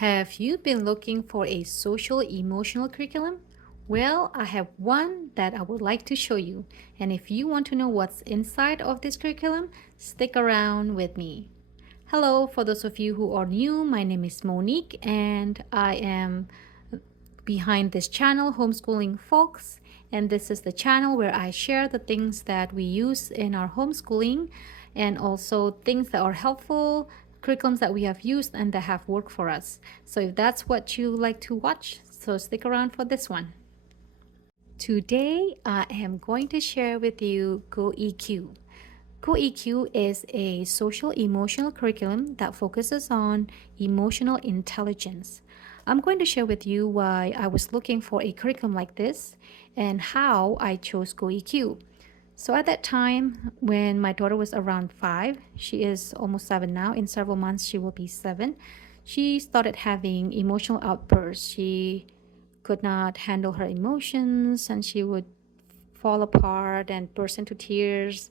Have you been looking for a social emotional curriculum? Well, I have one that I would like to show you. And if you want to know what's inside of this curriculum, stick around with me. Hello, for those of you who are new, my name is Monique and I am behind this channel, Homeschooling Folks. And this is the channel where I share the things that we use in our homeschooling and also things that are helpful, curriculums that we have used and that have worked for us. So if that's what you like to watch, so stick around for this one. Today, I am going to share with you GoEQ. GoEQ is a social emotional curriculum that focuses on emotional intelligence. I'm going to share with you why I was looking for a curriculum like this and how I chose GoEQ. So at that time, when my daughter was around 5, she is almost 7 now. In several months, she will be 7. She started having emotional outbursts. She could not handle her emotions and she would fall apart and burst into tears.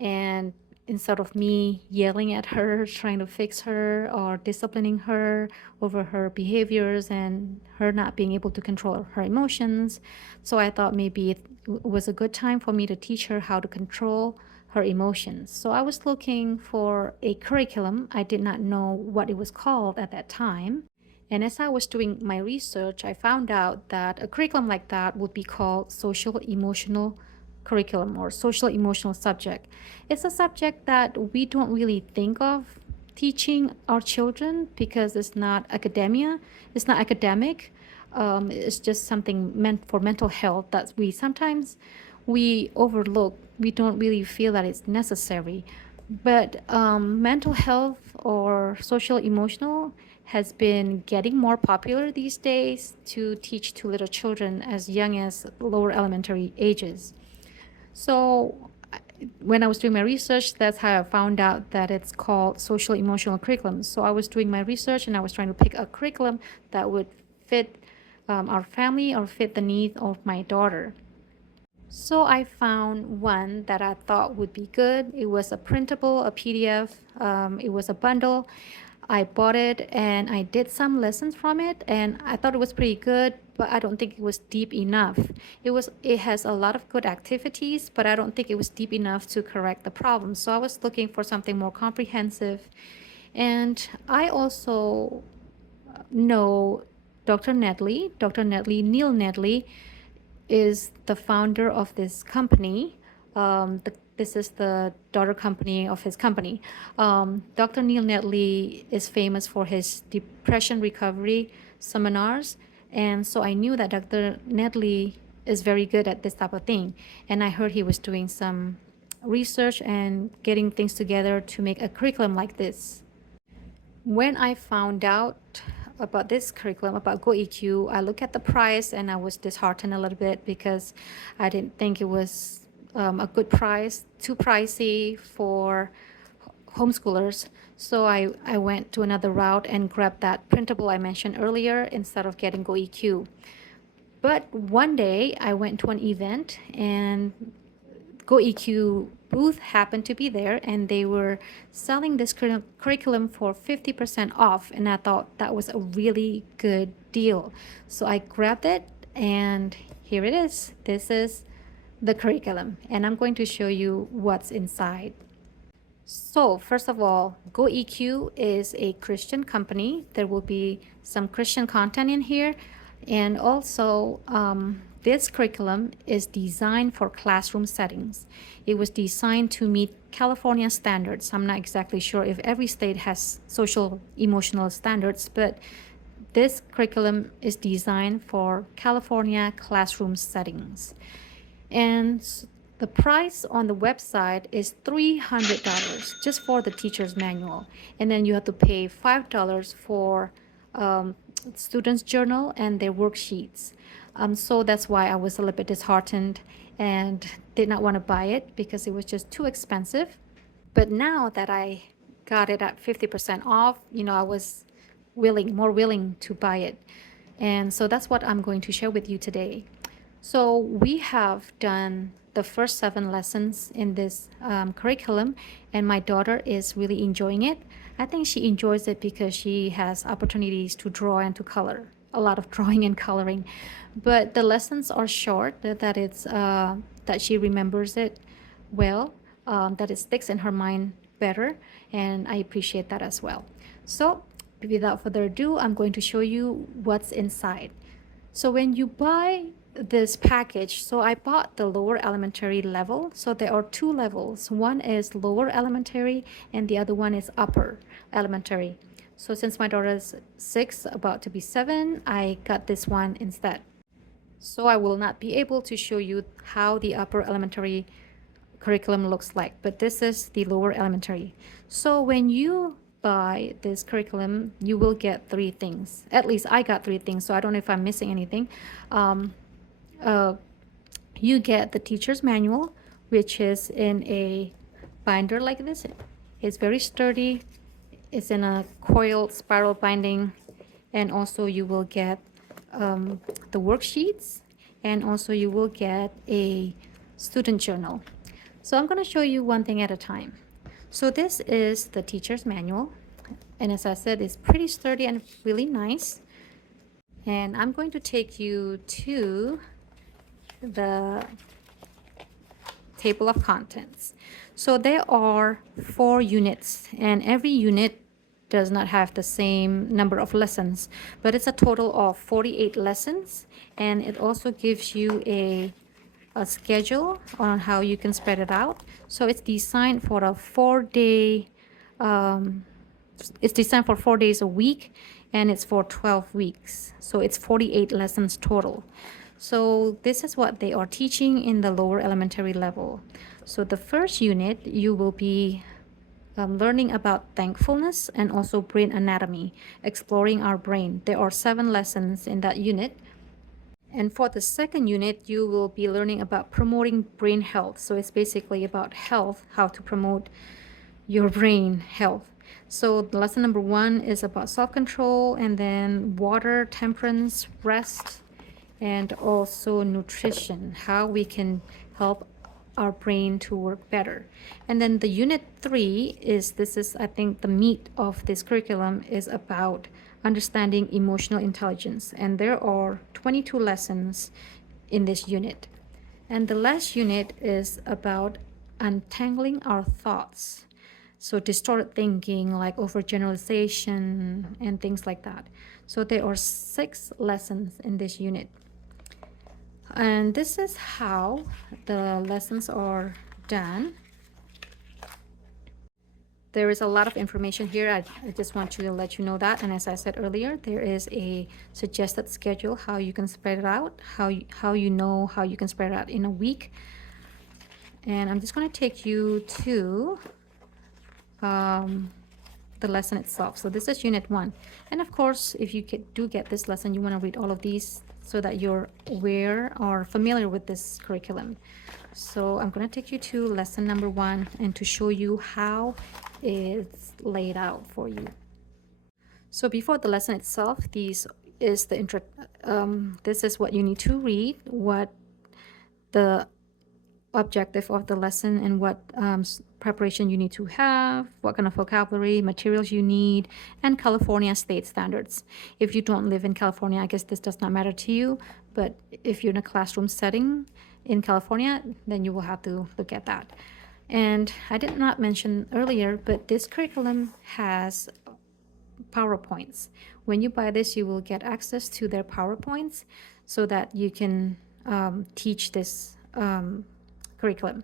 And instead of me yelling at her, trying to fix her or disciplining her over her behaviors and her not being able to control her emotions, so I thought maybe it was a good time for me to teach her how to control her emotions. So I was looking for a curriculum. I did not know what it was called at that time. And as I was doing my research, I found out that a curriculum like that would be called social emotional curriculum or social emotional subject. It's a subject that we don't really think of teaching our children because it's not academia, it's not academic. It's just something meant for mental health that we overlook. We don't really feel that it's necessary. But mental health or social emotional has been getting more popular these days to teach to little children as young as lower elementary ages. So when I was doing my research, that's how I found out that it's called social emotional curriculum. So I was doing my research and I was trying to pick a curriculum that would fit our family or fit the needs of my daughter. So I found one that I thought would be good. It was a printable, a PDF. It was a bundle. I bought it and I did some lessons from it and I thought it was pretty good, but I don't think it was deep enough. It has a lot of good activities, but I don't think it was deep enough to correct the problem. So I was looking for something more comprehensive. And I also know Neil Nedley is the founder of this company. This is the daughter company of his company. Dr. Neil Nedley is famous for his depression recovery seminars. And so I knew that Dr. Nedley is very good at this type of thing. And I heard he was doing some research and getting things together to make a curriculum like this. When I found out about this curriculum, about GoEQ, I looked at the price and I was disheartened a little bit because I didn't think it was a good price, too pricey for homeschoolers. So I went to another route and grabbed that printable I mentioned earlier instead of getting GoEQ. But one day I went to an event and GoEQ booth happened to be there and they were selling this curriculum for 50% off, and I thought that was a really good deal. So I grabbed it and here it is. This is the curriculum and I'm going to show you what's inside. So first of all, GoEQ is a Christian company. There will be some Christian content in here. And also, this curriculum is designed for classroom settings. It was designed to meet California standards. I'm not exactly sure if every state has social emotional standards, but this curriculum is designed for California classroom settings. And the price on the website is $300 just for the teacher's manual. And then you have to pay $5 for students' journal and their worksheets. So that's why I was a little bit disheartened and did not want to buy it because it was just too expensive. But now that I got it at 50% off, I was more willing to buy it. And so that's what I'm going to share with you today. So we have done the first 7 lessons in this curriculum, and my daughter is really enjoying it. I think she enjoys it because she has opportunities to draw and to color, a lot of drawing and coloring. But the lessons are short, that she remembers it well, that it sticks in her mind better, and I appreciate that as well. So without further ado, I'm going to show you what's inside. So when you buy this package, so I bought the lower elementary level. So there are two levels. One is lower elementary and the other one is upper elementary. So since my daughter is 6, about to be 7, I got this one instead. So I will not be able to show you how the upper elementary curriculum looks like, but this is the lower elementary. So when you buy this curriculum, you will get 3 things. At least I got 3 things, so I don't know if I'm missing anything. Uh, you get the teacher's manual, which is in a binder like this. It's very sturdy. It's in a coiled spiral binding, and also you will get the worksheets, and also you will get a student journal. So I'm going to show you one thing at a time. So this is the teacher's manual, and as I said, it's pretty sturdy and really nice. And I'm going to take you to the table of contents. So there are 4 units, and every unit does not have the same number of lessons, but it's a total of 48 lessons, and it also gives you a schedule on how you can spread it out. So it's designed for a 4-day, it's designed for 4 days a week, and it's for 12 weeks. So it's 48 lessons total. So this is what they are teaching in the lower elementary level. So the first unit, you will be learning about thankfulness and also brain anatomy, exploring our brain. There are 7 lessons in that unit. And for the second unit, you will be learning about promoting brain health. So it's basically about health, how to promote your brain health. So lesson number 1 is about self-control, and then water, temperance, rest, and also nutrition, how we can help our brain to work better. And then the unit 3 is, this is I think the meat of this curriculum, is about understanding emotional intelligence, and there are 22 lessons in this unit. And the last unit is about untangling our thoughts, so distorted thinking like overgeneralization and things like that. So there are 6 lessons in this unit. And this is how the lessons are done. There is a lot of information here. I just want to let you know that. And as I said earlier, there is a suggested schedule, how you can spread it out, how you know how you can spread it out in a week. And I'm just going to take you to the lesson itself. So this is unit 1. And of course, if you do get this lesson, you want to read all of these so that you're aware or familiar with this curriculum. So I'm going to take you to lesson number 1 and to show you how it's laid out for you. So before the lesson itself, this is what you need to read, what the objective of the lesson, and what preparation you need to have, what kind of vocabulary, materials you need, and California state standards. If you don't live in California, I guess this does not matter to you, but if you're in a classroom setting in California, then you will have to look at that. And I did not mention earlier, but this curriculum has PowerPoints. When you buy this, you will get access to their PowerPoints so that you can teach this curriculum.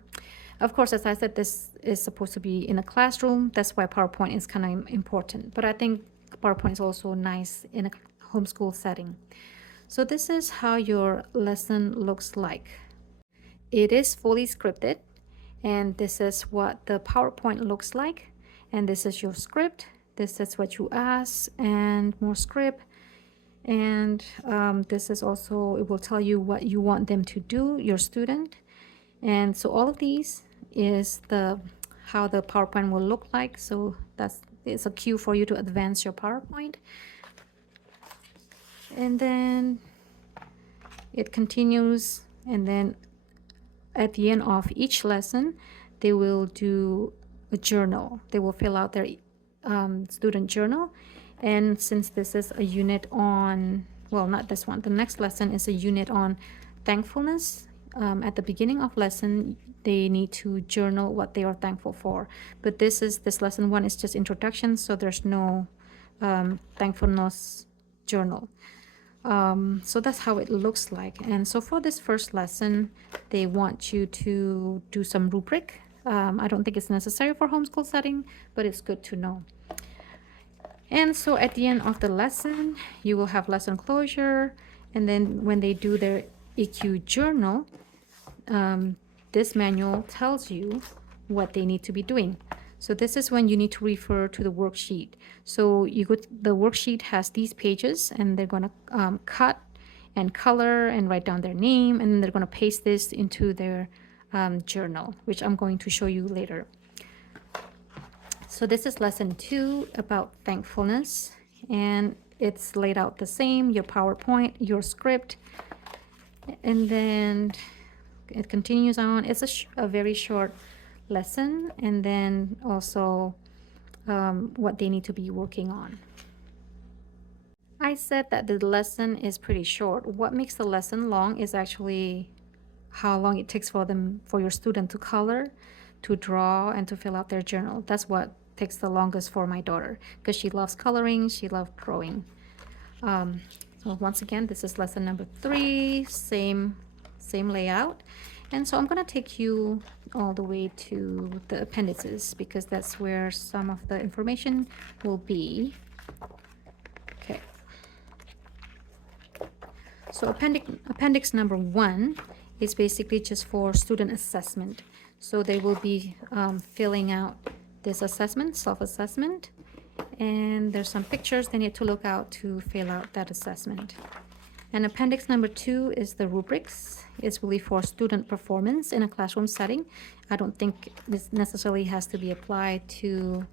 Of course, as I said, this is supposed to be in a classroom. That's why PowerPoint is kind of important. But I think PowerPoint is also nice in a homeschool setting. So this is how your lesson looks like. It is fully scripted, and this is what the PowerPoint looks like. And this is your script. This is what you ask, and more script. And this is also, it will tell you what you want them to do, your student. And so all of these is how the PowerPoint will look like. So it's a cue for you to advance your PowerPoint. And then it continues, and then at the end of each lesson, they will do a journal. They will fill out their student journal. And since this is a unit on, well, not this one, the next lesson is a unit on thankfulness. At the beginning of lesson, they need to journal what they are thankful for. But this lesson one is just introduction, so there's no thankfulness journal. So that's how it looks like. And so for this first lesson, they want you to do some rubric. I don't think it's necessary for homeschool setting, but it's good to know. And so at the end of the lesson, you will have lesson closure. And then when they do their EQ journal, this manual tells you what they need to be doing. So this is when you need to refer to the worksheet. So the worksheet has these pages, and they're going to cut and color and write down their name, and then they're going to paste this into their journal, which I'm going to show you later. So this is lesson 2 about thankfulness, and it's laid out the same, your PowerPoint, your script, and then it continues on. It's a very short lesson, and then also what they need to be working on. I said that the lesson is pretty short. What makes the lesson long is actually how long it takes for your student to color, to draw, and to fill out their journal. That's what takes the longest for my daughter, because she loves coloring, she loves drawing. So once again, this is lesson number 3, same layout. And so I'm going to take you all the way to the appendices, because that's where some of the information will be. Okay. So appendix number 1 is basically just for student assessment. So they will be filling out this assessment, self-assessment, and there's some pictures they need to look out to fill out that assessment. And appendix number 2 is the rubrics. It's really for student performance in a classroom setting. I don't think this necessarily has to be applied to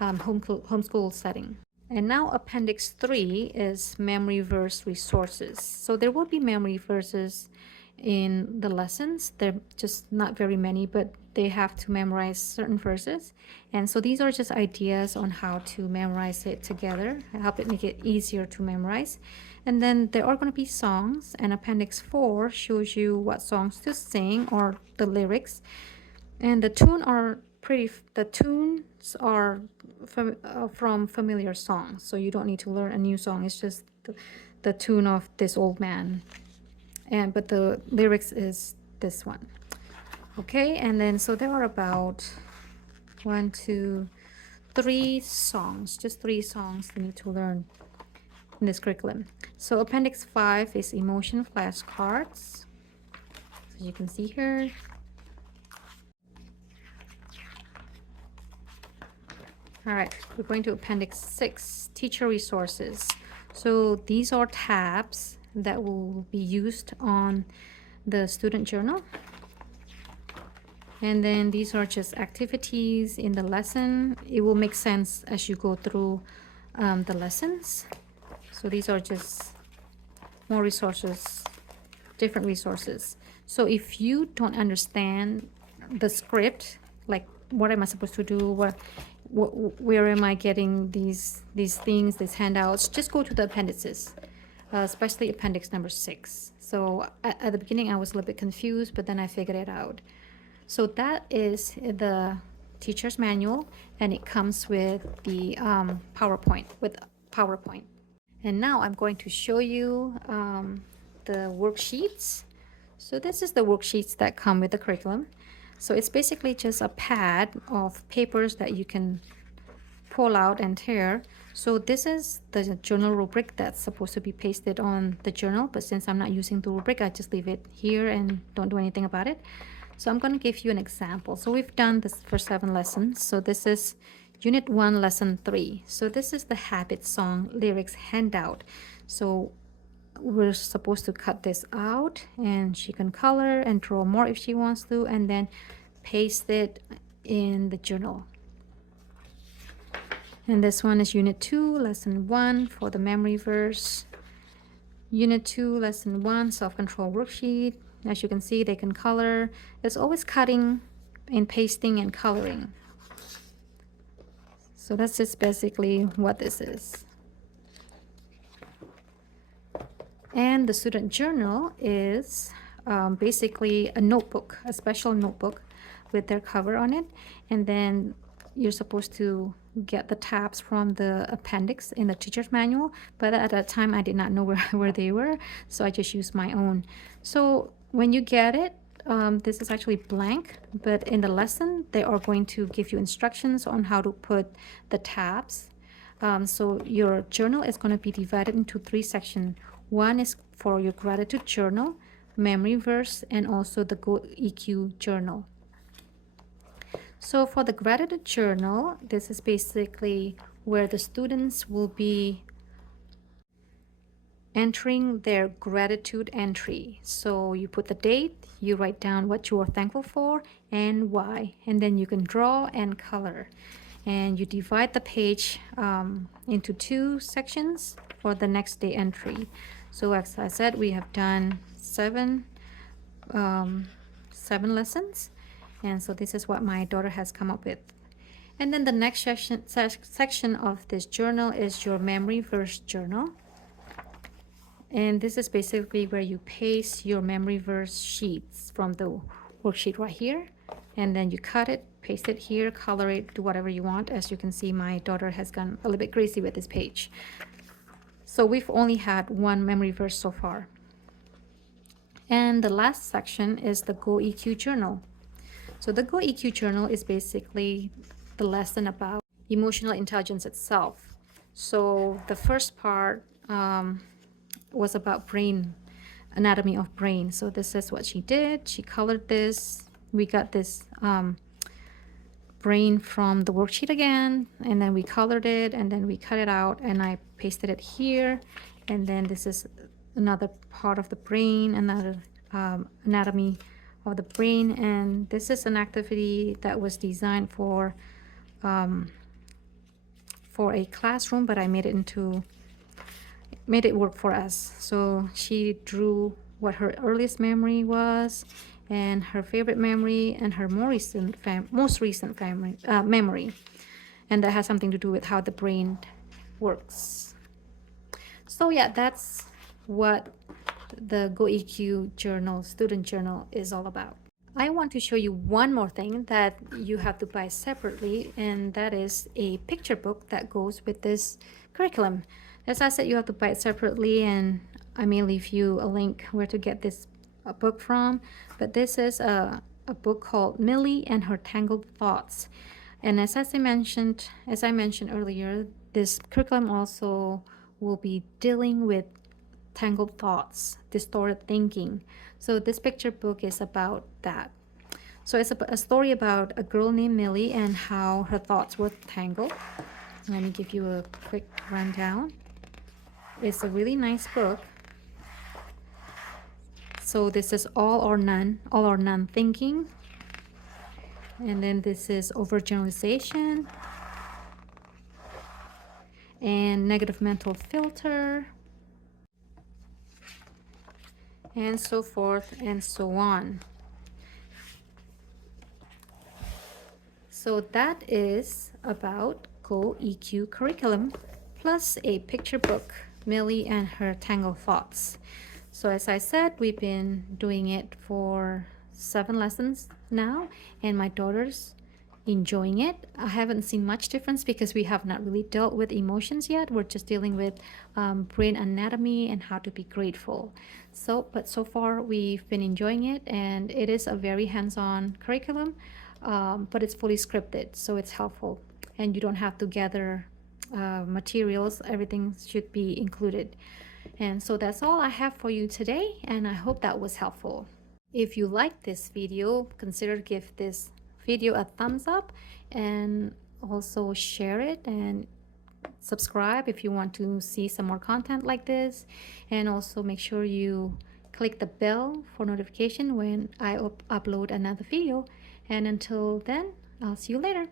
homeschool setting. And now appendix 3 is memory verse resources. So there will be memory verses in the lessons. They're just not very many, but they have to memorize certain verses. And so these are just ideas on how to memorize it together, help it make it easier to memorize. And then there are going to be songs, and appendix 4 shows you what songs to sing or the lyrics. And the tunes are from familiar songs, so you don't need to learn a new song. It's just the tune of This Old Man, but the lyrics is this one. Okay, and then so there are about 1, 2, 3 songs, just 3 songs you need to learn in this curriculum. So appendix 5 is emotion flashcards, as you can see here. All right, we're going to appendix 6, teacher resources. So these are tabs that will be used on the student journal. And then these are just activities in the lesson. It will make sense as you go through the lessons. So these are just more resources, different resources. So if you don't understand the script, like what am I supposed to do, where am I getting these things, these handouts, just go to the appendices, especially appendix number 6. So at the beginning I was a little bit confused, but then I figured it out. So that is the teacher's manual, and it comes with the PowerPoint. And now I'm going to show you the worksheets. So this is the worksheets that come with the curriculum. So it's basically just a pad of papers that you can pull out and tear. So this is the journal rubric that's supposed to be pasted on the journal, but since I'm not using the rubric, I just leave it here and don't do anything about it. So I'm going to give you an example. So we've done this for 7 lessons. So this is Unit 1, Lesson 3. So this is the habit song lyrics handout. So we're supposed to cut this out, and she can color and draw more if she wants to, and then paste it in the journal. And this one is Unit 2, Lesson 1 for the memory verse. Unit 2, Lesson 1, self-control worksheet. As you can see, they can color. It's always cutting and pasting and coloring. So that's just basically what this is. And the student journal is basically a notebook, a special notebook with their cover on it. And then you're supposed to get the tabs from the appendix in the teacher's manual. But at that time, I did not know where they were. So I just used my own. So when you get it, this is actually blank. But in the lesson, they are going to give you instructions on how to put the tabs. So your journal is going to be divided into 3 sections. One is for your gratitude journal, memory verse, and also the GoEQ journal. So for the gratitude journal, this is basically where the students will be entering their gratitude entry. So you put the date, you write down what you are thankful for and why, and then you can draw and color. And you divide the page into 2 sections for the next day entry. So as I said, we have done 7 lessons, and so this is what my daughter has come up with. And then the next section of this journal is your memory verse journal. And this is basically where you paste your memory verse sheets from the worksheet right here. And then you cut it, paste it here, color it, do whatever you want. As you can see, my daughter has gone a little bit crazy with this page. So we've only had 1 memory verse so far. And the last section is the GoEQ journal. So the GoEQ journal is basically the lesson about emotional intelligence itself. So the first part was about brain, anatomy of brain. So this is what she did. She colored this. We got this brain from the worksheet again, and then we colored it, and then we cut it out, and I pasted it here. And then this is another part of the brain, another anatomy of the brain. And this is an activity that was designed for a classroom, but I made it work for us. So she drew what her earliest memory was, and her favorite memory, and her most recent memory, and that has something to do with how the brain works. So yeah, that's what the GoEQ journal, student journal, is all about. I want to show you one more thing that you have to buy separately, and that is a picture book that goes with this curriculum. As I said, you have to buy it separately, and I may leave you a link where to get this book from. But this is a book called Millie and Her Tangled Thoughts. And as I mentioned earlier, this curriculum also will be dealing with tangled thoughts, distorted thinking. So this picture book is about that. So it's a story about a girl named Millie and how her thoughts were tangled. Let me give you a quick rundown. It's a really nice book. So this is all or none thinking. And then this is overgeneralization and negative mental filter, and so forth and so on. So that is about GoEQ curriculum plus a picture book, Millie and Her Tangled Thoughts. So as I said, we've been doing it for 7 lessons now, and my daughter's enjoying it. I haven't seen much difference because we have not really dealt with emotions yet. We're just dealing with brain anatomy and how to be grateful. But so far we've been enjoying it, and it is a very hands-on curriculum, but it's fully scripted, so it's helpful, and you don't have to gather materials. Everything should be included. And so that's all I have for you today, and I hope that was helpful. If you like this video, consider give this video a thumbs up, and also share it, and subscribe if you want to see some more content like this, and also make sure you click the bell for notification when I upload another video. And until then, I'll see you later.